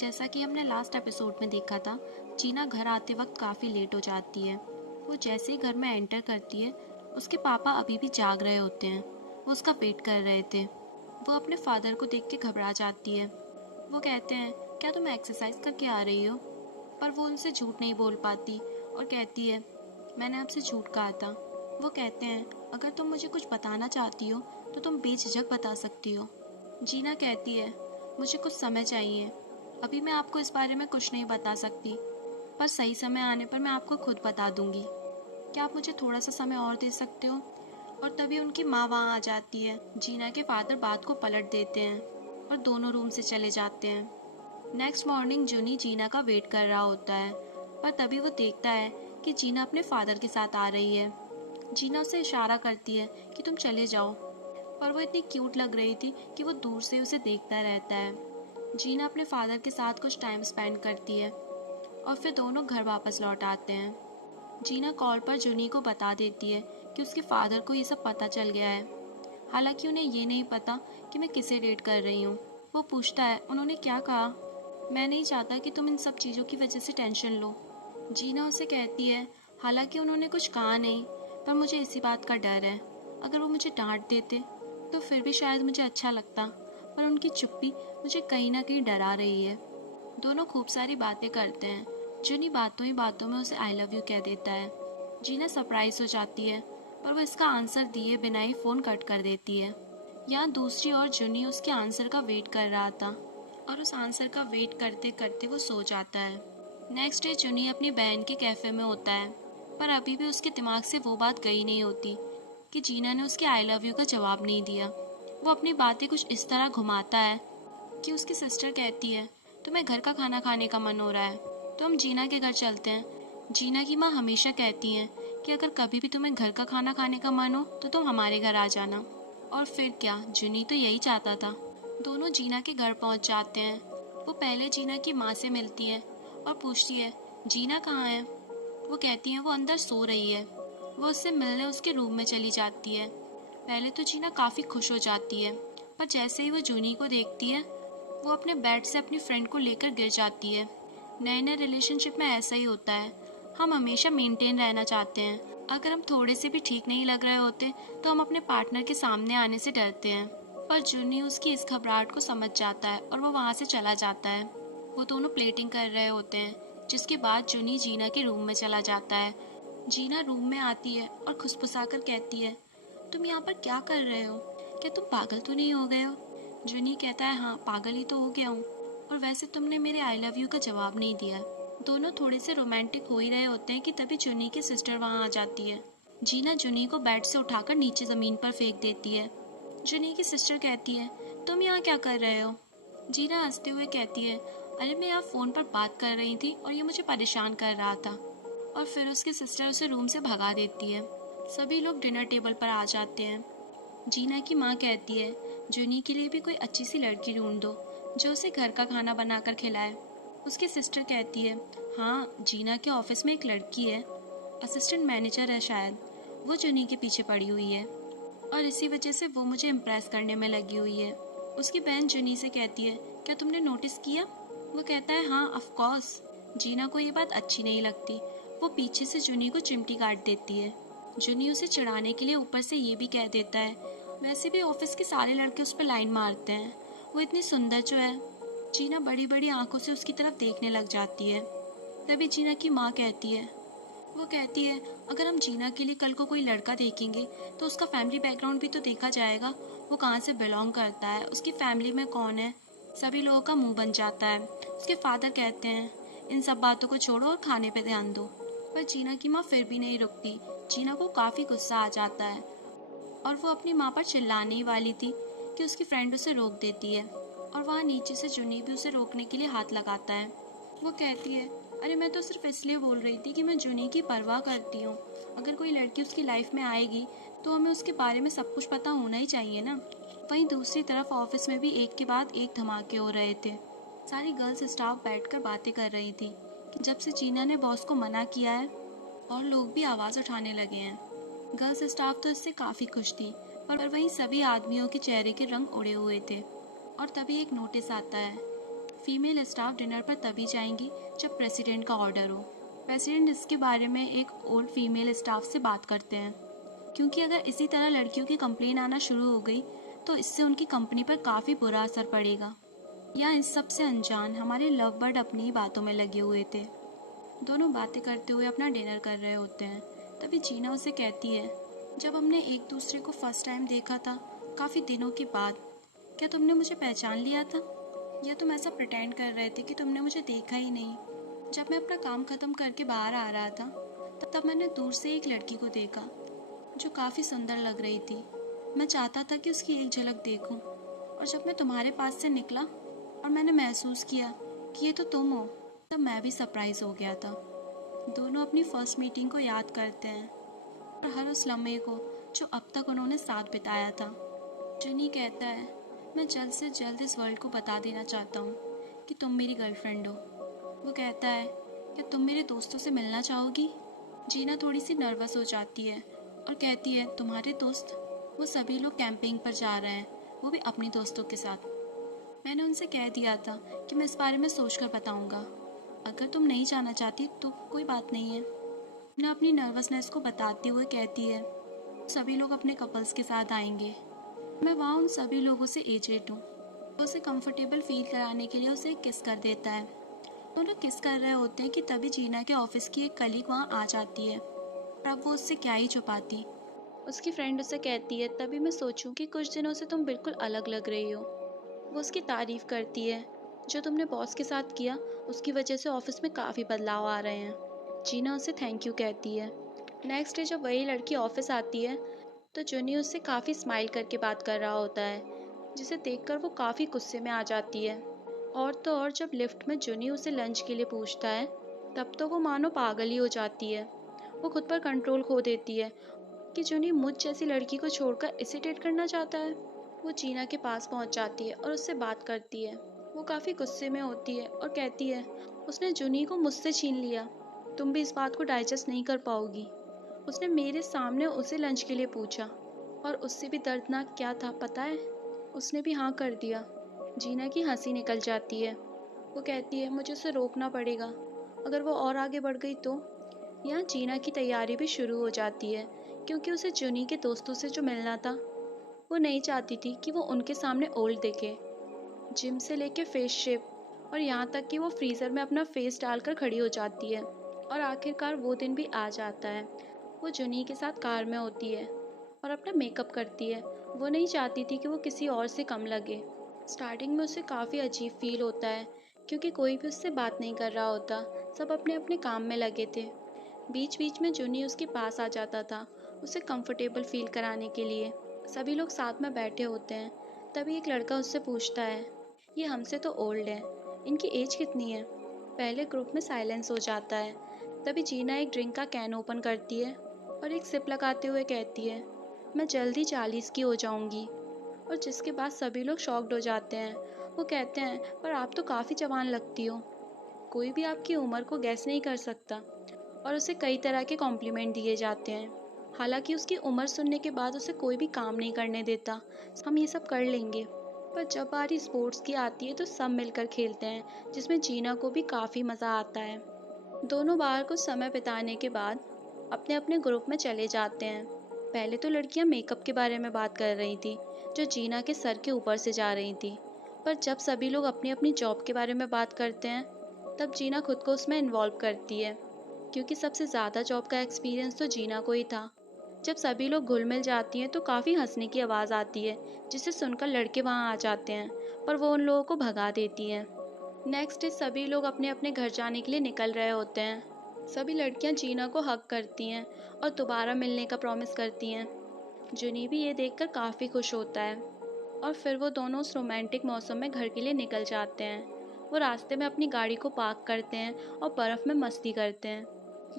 जैसा कि हमने लास्ट एपिसोड में देखा था, जीना घर आते वक्त काफ़ी लेट हो जाती है। वो जैसे ही घर में एंटर करती है, उसके पापा अभी भी जाग रहे होते हैं। वो उसका वेट कर रहे थे। वो अपने फादर को देख के घबरा जाती है। वो कहते हैं, क्या तुम एक्सरसाइज करके आ रही हो? पर वो उनसे झूठ नहीं बोल पाती और कहती है, मैंने आपसे झूठ कहा था। वो कहते हैं, अगर तुम मुझे कुछ बताना चाहती हो तो तुम बेझिझक बता सकती हो। जीना कहती है, मुझे कुछ समय चाहिए। अभी मैं आपको इस बारे में कुछ नहीं बता सकती, पर सही समय आने पर मैं आपको खुद बता दूंगी। क्या आप मुझे थोड़ा सा समय और दे सकते हो? और तभी उनकी माँ वहाँ आ जाती है। जीना के फादर बात को पलट देते हैं और दोनों रूम से चले जाते हैं। नेक्स्ट मॉर्निंग जुनी जीना का वेट कर रहा होता है, पर तभी वो देखता है कि जीना अपने फादर के साथ आ रही है। जीना उसे इशारा करती है कि तुम चले जाओ, पर वो इतनी क्यूट लग रही थी कि वो दूर से उसे देखता रहता है। जीना अपने फादर के साथ कुछ टाइम स्पेंड करती है और फिर दोनों घर वापस लौट आते हैं। जीना कॉल पर जुनी को बता देती है कि उसके फादर को ये सब पता चल गया है। हालांकि उन्हें ये नहीं पता कि मैं किसे डेट कर रही हूँ। वो पूछता है, उन्होंने क्या कहा? मैं नहीं चाहता कि तुम इन सब चीज़ों की वजह से टेंशन लो। जीना उसे कहती है, हालांकि उन्होंने कुछ कहा नहीं, पर मुझे इसी बात का डर है। अगर वो मुझे डांट देते तो फिर भी शायद मुझे अच्छा लगता, पर उनकी चुप्पी मुझे कहीं ना कहीं डरा रही है। दोनों खूब सारी बातें करते हैं। जुनी बातों ही बातों में उसे आई लव यू कह देता है। जीना सरप्राइज हो जाती है, पर वो इसका आंसर दिए बिना ही फ़ोन कट कर देती है। यहाँ दूसरी ओर जुनी उसके आंसर का वेट कर रहा था और उस आंसर का वेट करते करते वो सो जाता है। नेक्स्ट डे जुनी अपनी बहन के कैफ़े में होता है, पर अभी भी उसके दिमाग से वो बात गई नहीं होती कि जीना ने उसके आई लव यू का जवाब नहीं दिया। वो अपनी बातें कुछ इस तरह घुमाता है कि उसकी सिस्टर कहती है, तुम्हें घर का खाना खाने का मन हो रहा है तो हम जीना के घर चलते हैं। जीना की माँ हमेशा कहती हैं कि अगर कभी भी तुम्हें घर का खाना खाने का मन हो तो तुम हमारे घर आ जाना। और फिर क्या, जुनी तो यही चाहता था। दोनों जीना के घर पहुंच जाते हैं। वो पहले जीना की माँ से मिलती है और पूछती है, जीना कहाँ है? वो कहती है वो अंदर सो रही है। वो उससे मिलने उसके रूम में चली जाती है। पहले तो जीना काफ़ी खुश हो जाती है, पर जैसे ही वो जूनी को देखती है, वो अपने बेड से अपनी फ्रेंड को लेकर गिर जाती है। नए नए रिलेशनशिप में ऐसा ही होता है। हम हमेशा मेंटेन रहना चाहते हैं। अगर हम थोड़े से भी ठीक नहीं लग रहे होते तो हम अपने पार्टनर के सामने आने से डरते हैं। पर जूनी उसकी इस घबराहट को समझ जाता है और वो वहाँ से चला जाता है। वो दोनों प्लेटिंग कर रहे होते हैं, जिसके बाद जूनी जीना के रूम में चला जाता है। जीना रूम में आती है और खुसफुसाकर कहती है, तुम यहाँ पर क्या कर रहे हो? क्या तुम पागल तो नहीं हो गए हो? जुनी कहता है, हाँ पागल ही तो हो गया हूँ, और वैसे तुमने मेरे आई लव यू का जवाब नहीं दिया। दोनों थोड़े से रोमांटिक हो ही रहे होते हैं कि तभी जुनी की सिस्टर वहाँ आ जाती है। जीना जुनी को बेड से उठाकर नीचे ज़मीन पर फेंक देती है। जुनी की सिस्टर कहती है, तुम यहाँ क्या कर रहे हो? जीना हंसते हुए कहती है, अरे मैं यहाँ फ़ोन पर बात कर रही थी और ये मुझे परेशान कर रहा था। और फिर उसकी सिस्टर उसे रूम से भगा देती है। सभी लोग डिनर टेबल पर आ जाते हैं। जीना की माँ कहती है, जुनी के लिए भी कोई अच्छी सी लड़की ढूंढ दो जो उसे घर का खाना बनाकर खिलाए। उसकी सिस्टर कहती है, हाँ जीना के ऑफिस में एक लड़की है, असिस्टेंट मैनेजर है शायद, वो जुनी के पीछे पड़ी हुई है और इसी वजह से वो मुझे इम्प्रेस करने में लगी हुई है। उसकी बहन जुनी से कहती है, क्या तुमने नोटिस किया? वो कहता है, हाँ ऑफ कोर्स। जीना को ये बात अच्छी नहीं लगती। वो पीछे से जुनी को चिमटी काट देती है। जुनी उसे चिढ़ाने के लिए ऊपर से ये भी कह देता है, वैसे भी ऑफिस के सारे लड़के उस पर लाइन मारते हैं, वो इतनी सुंदर जो है। जीना बड़ी बड़ी आंखों से उसकी तरफ देखने लग जाती है। तभी जीना की माँ कहती है, वो कहती है, अगर हम जीना के लिए कल को कोई लड़का देखेंगे तो उसका फैमिली बैकग्राउंड भी तो देखा जाएगा। वो कहाँ से बिलोंग करता है, उसकी फैमिली में कौन है। सभी लोगों का मुंह बन जाता है। उसके फादर कहते हैं, इन सब बातों को छोड़ो और खाने पे ध्यान दो। पर जीना की माँ फिर भी नहीं रुकती। जीना को काफ़ी गुस्सा आ जाता है और वो अपनी माँ पर चिल्लाने ही वाली थी कि उसकी फ्रेंड उसे रोक देती है और वहाँ नीचे से जुनी भी उसे रोकने के लिए हाथ लगाता है। वो कहती है, अरे मैं तो सिर्फ इसलिए बोल रही थी कि मैं जुनी की परवाह करती हूँ। अगर कोई लड़की उसकी लाइफ में आएगी तो हमें उसके बारे में सब कुछ पता होना ही चाहिए ना। वहीं दूसरी तरफ ऑफिस में भी एक के बाद एक धमाके हो रहे थे। सारी गर्ल्स स्टाफ बैठकर बातें कर रही थी कि जब से जीना ने बॉस को मना किया है और लोग भी आवाज़ उठाने लगे हैं। गर्ल्स स्टाफ तो इससे काफ़ी खुश थी, पर वहीं सभी आदमियों के चेहरे के रंग उड़े हुए थे। और तभी एक नोटिस आता है। फीमेल स्टाफ डिनर पर तभी जाएंगी जब प्रेसिडेंट का ऑर्डर हो। प्रेसिडेंट इसके बारे में एक ओल्ड फीमेल स्टाफ से बात करते हैं, क्योंकि अगर इसी तरह लड़कियों की कंप्लेन आना शुरू हो गई तो इससे उनकी कंपनी पर काफ़ी बुरा असर पड़ेगा। यहाँ इस सब से अनजान हमारे लव बर्ड अपनी ही बातों में लगे हुए थे। दोनों बातें करते हुए अपना डिनर कर रहे होते हैं। तभी जीना उसे कहती है, जब हमने एक दूसरे को फर्स्ट टाइम देखा था काफ़ी दिनों के बाद, क्या तुमने मुझे पहचान लिया था, या तुम ऐसा प्रिटेंड कर रहे थे कि तुमने मुझे देखा ही नहीं? जब मैं अपना काम ख़त्म करके बाहर आ रहा था तब मैंने दूर से एक लड़की को देखा जो काफ़ी सुंदर लग रही थी। मैं चाहता था कि उसकी एक झलक देखूं, और जब मैं तुम्हारे पास से निकला और मैंने महसूस किया कि ये तो तुम हो, तब मैं भी सरप्राइज हो गया था। दोनों अपनी फर्स्ट मीटिंग को याद करते हैं और हर उस लम्हे को जो अब तक उन्होंने साथ बिताया था। जनी कहता है, मैं जल्द से जल्द इस वर्ल्ड को बता देना चाहता हूँ कि तुम मेरी गर्लफ्रेंड हो। वो कहता है, क्या तुम मेरे दोस्तों से मिलना चाहोगी? जीना थोड़ी सी नर्वस हो जाती है और कहती है, तुम्हारे दोस्त? वो सभी लोग कैंपिंग पर जा रहे हैं, वो भी अपनी दोस्तों के साथ। मैंने उनसे कह दिया था कि मैं इस बारे में सोचकर बताऊंगा। अगर तुम नहीं जाना चाहती तो कोई बात नहीं है। ना अपनी नर्वसनेस को बताते हुए कहती है, सभी लोग अपने कपल्स के साथ आएंगे। मैं वहाँ उन सभी लोगों से एजेड हूँ। वो उसे कंफर्टेबल फील कराने के लिए उसे एक किस कर देता है। दोनों किस कर रहे होते हैं कि तभी जीना के ऑफिस की एक कलीग वहाँ आ जाती है, और अब वो उससे क्या ही छुपाती। उसकी फ्रेंड उसे कहती है, तभी मैं सोचूं कि कुछ दिनों से तुम बिल्कुल अलग लग रही हो। वो उसकी तारीफ करती है, जो तुमने बॉस के साथ किया उसकी वजह से ऑफिस में काफ़ी बदलाव आ रहे हैं। जीना उसे थैंक यू कहती है। नेक्स्ट डे जब वही लड़की ऑफिस आती है तो जुनी उससे काफ़ी स्माइल करके बात कर रहा होता है, जिसे देखकर वो काफ़ी गुस्से में आ जाती है। और तो और जब लिफ्ट में जुनी उसे लंच के लिए पूछता है तब तो वो मानो पागल ही हो जाती है। वो खुद पर कंट्रोल खो देती है कि जुनी मुझ जैसी लड़की को छोड़कर इसे डेट करना चाहता है। वो जीना के पास पहुंच जाती है और उससे बात करती है। वो काफ़ी गुस्से में होती है और कहती है, उसने जुनी को मुझसे छीन लिया, तुम भी इस बात को डाइजेस्ट नहीं कर पाओगी। उसने मेरे सामने उसे लंच के लिए पूछा, और उससे भी दर्दनाक क्या था पता है, उसने भी हाँ कर दिया। जीना की हंसी निकल जाती है। वो कहती है, मुझे उसे रोकना पड़ेगा, अगर वो और आगे बढ़ गई तो। यहाँ जीना की तैयारी भी शुरू हो जाती है, क्योंकि उसे जुनी के दोस्तों से जो मिलना था वो नहीं चाहती थी कि वो उनके सामने ओल्ड दिखे। जिम से लेके फेस शेप और यहाँ तक कि वो फ्रीज़र में अपना फेस डालकर खड़ी हो जाती है। और आखिरकार वो दिन भी आ जाता है। वो जुनी के साथ कार में होती है और अपना मेकअप करती है। वो नहीं चाहती थी कि वो किसी और से कम लगे। स्टार्टिंग में उसे काफ़ी अजीब फील होता है, क्योंकि कोई भी उससे बात नहीं कर रहा होता, सब अपने अपने काम में लगे थे। बीच बीच में जुनी उसके पास आ जाता था उसे कंफर्टेबल फील कराने के लिए। सभी लोग साथ में बैठे होते हैं। तभी एक लड़का उससे पूछता है, ये हमसे तो ओल्ड है, इनकी एज कितनी है? पहले ग्रुप में साइलेंस हो जाता है। तभी जीना एक ड्रिंक का कैन ओपन करती है और एक सिप लगाते हुए कहती है, मैं जल्दी 40 की हो जाऊंगी। और जिसके बाद सभी लोग शॉक्ड हो जाते हैं। वो कहते हैं, पर आप तो काफ़ी जवान लगती हो, कोई भी आपकी उम्र को गैस नहीं कर सकता। और उसे कई तरह के कॉम्प्लीमेंट दिए जाते हैं। हालांकि उसकी उम्र सुनने के बाद उसे कोई भी काम नहीं करने देता, हम ये सब कर लेंगे। पर जब बारी स्पोर्ट्स की आती है तो सब मिलकर खेलते हैं, जिसमें जीना को भी काफ़ी मज़ा आता है। दोनों बाहर कुछ समय बिताने के बाद अपने अपने ग्रुप में चले जाते हैं। पहले तो लड़कियां मेकअप के बारे में बात कर रही थी, जो जीना के सर के ऊपर से जा रही थी। पर जब सभी लोग अपनी अपनी जॉब के बारे में बात करते हैं तब जीना खुद को उसमें इन्वॉल्व करती है, क्योंकि सबसे ज़्यादा जॉब का एक्सपीरियंस तो जीना को ही था। जब सभी लोग घुल मिल जाती हैं तो काफ़ी हंसने की आवाज़ आती है, जिसे सुनकर लड़के वहाँ आ जाते हैं, पर वो उन लोगों को भगा देती हैं। नेक्स्ट डे सभी लोग अपने अपने घर जाने के लिए निकल रहे होते हैं। सभी लड़कियां जीना को हग करती हैं और दोबारा मिलने का प्रॉमिस करती हैं। जुनी भी ये देखकर काफ़ी खुश होता है, और फिर वो दोनों उस रोमांटिक मौसम में घर के लिए निकल जाते हैं। वो रास्ते में अपनी गाड़ी को पार्क करते हैं और बर्फ़ में मस्ती करते हैं।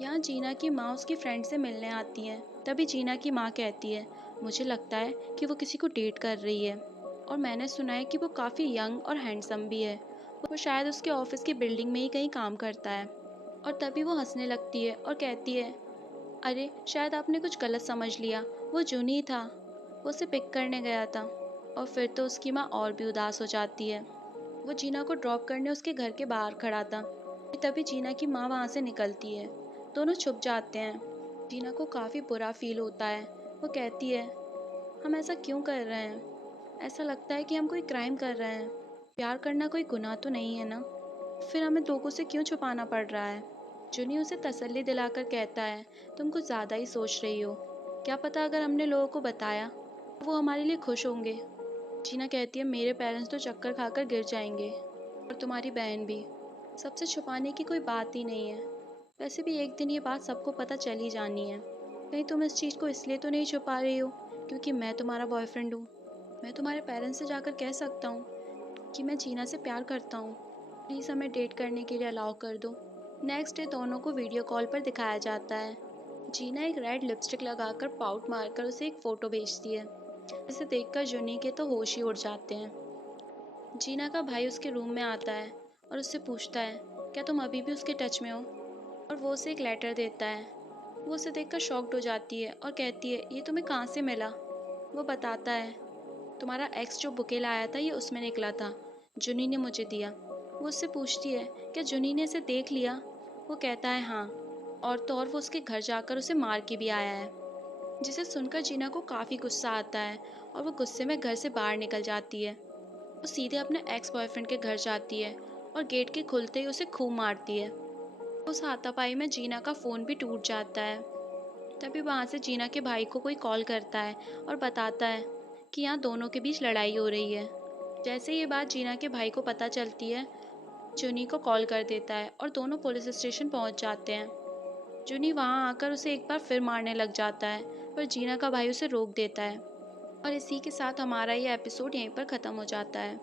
यहाँ जीना की माँ उसकी फ्रेंड से मिलने आती है। तभी जीना की माँ कहती है, मुझे लगता है कि वो किसी को डेट कर रही है, और मैंने सुना है कि वो काफ़ी यंग और हैंडसम भी है। वो शायद उसके ऑफिस की बिल्डिंग में ही कहीं काम करता है। और तभी वो हंसने लगती है और कहती है, अरे शायद आपने कुछ गलत समझ लिया, वो जूनी था, वो उसे पिक करने गया था। और फिर तो उसकी माँ और भी उदास हो जाती है। वो जीना को ड्रॉप करने उसके घर के बाहर खड़ा था। तभी जीना की माँ वहाँ से निकलती है। दोनों छुप जाते हैं। जीना को काफ़ी बुरा फील होता है। वो कहती है, हम ऐसा क्यों कर रहे हैं? ऐसा लगता है कि हम कोई क्राइम कर रहे हैं। प्यार करना कोई गुनाह तो नहीं है ना? फिर हमें लोगों से क्यों छुपाना पड़ रहा है? जुनी उसे तसल्ली दिलाकर कहता है, तुम कुछ ज़्यादा ही सोच रही हो। क्या पता अगर हमने लोगों को बताया वो हमारे लिए खुश होंगे। जीना कहती है, मेरे पेरेंट्स तो चक्कर खाकर गिर जाएंगे और तुम्हारी बहन भी। सबसे छुपाने की कोई बात ही नहीं है। वैसे भी एक दिन ये बात सबको पता चल ही जानी है। कहीं तुम इस चीज़ को इसलिए तो नहीं छुपा रही हो क्योंकि मैं तुम्हारा बॉयफ्रेंड हूँ? मैं तुम्हारे पेरेंट्स से जाकर कह सकता हूँ कि मैं जीना से प्यार करता हूँ। प्लीज़ हमें डेट करने के लिए अलाउ कर दो। नेक्स्ट डे दोनों को वीडियो कॉल पर दिखाया जाता है। जीना एक रेड लिपस्टिक लगाकर पाउट मारकर उसे एक फ़ोटो भेजती है। इसे देखकर जुनी के तो होश ही उड़ जाते हैं। जीना का भाई उसके रूम में आता है और उससे पूछता है, क्या तुम अभी भी उसके टच में हो? और वो उसे एक लेटर देता है। वो उसे देखकर शॉक्ड हो जाती है और कहती है, ये तुम्हें कहाँ से मिला? वो बताता है, तुम्हारा एक्स जो बुके लाया था ये उसमें निकला था, जुनी ने मुझे दिया। वो उससे पूछती है, क्या जुनी ने इसे देख लिया? वो कहता है हाँ, और तो और वो उसके घर जाकर उसे मार के भी आया है। जिसे सुनकर जीना को काफ़ी गुस्सा आता है और वो गुस्से में घर से बाहर निकल जाती है। वो सीधे अपने एक्स बॉयफ्रेंड के घर जाती है और गेट के खुलते ही उसे खूब मारती है। उस हाथापाई में जीना का फ़ोन भी टूट जाता है। तभी वहाँ से जीना के भाई को कोई कॉल करता है और बताता है कि यहाँ दोनों के बीच लड़ाई हो रही है। जैसे ये बात जीना के भाई को पता चलती है, जुनी को कॉल कर देता है और दोनों पुलिस स्टेशन पहुँच जाते हैं। जुनी वहाँ आकर उसे एक बार फिर मारने लग जाता है, पर जीना का भाई उसे रोक देता है। और इसी के साथ हमारा ये एपिसोड यहीं पर ख़त्म हो जाता है।